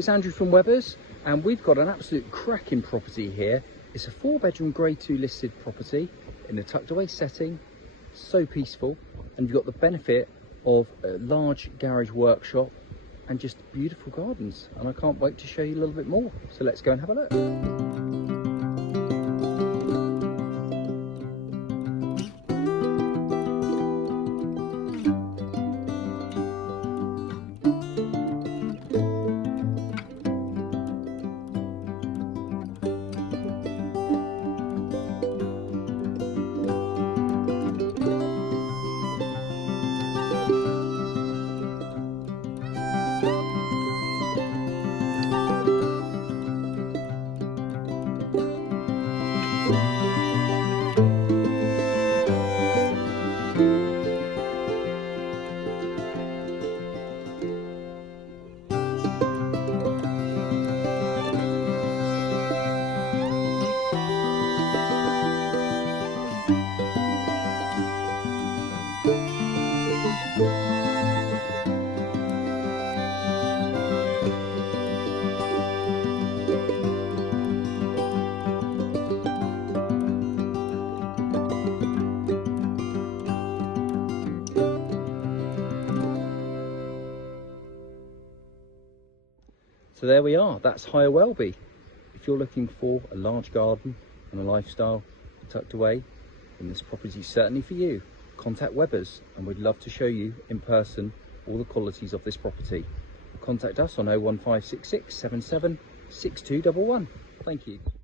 it's Andrew from Webbers, and we've got an absolute cracking property here. It's a 4-bedroom Grade 2 listed property in a tucked away setting, so peaceful, and you've got the benefit of a large garage workshop and just beautiful gardens. And I can't wait to show you a little bit more. So let's go and have a look. So there we are, that's Higher Welby. If you're looking for a large garden and a lifestyle tucked away, then this property is certainly for you. Contact Webbers and we'd love to show you in person all the qualities of this property. Contact us on 01566 77 6211. Thank you.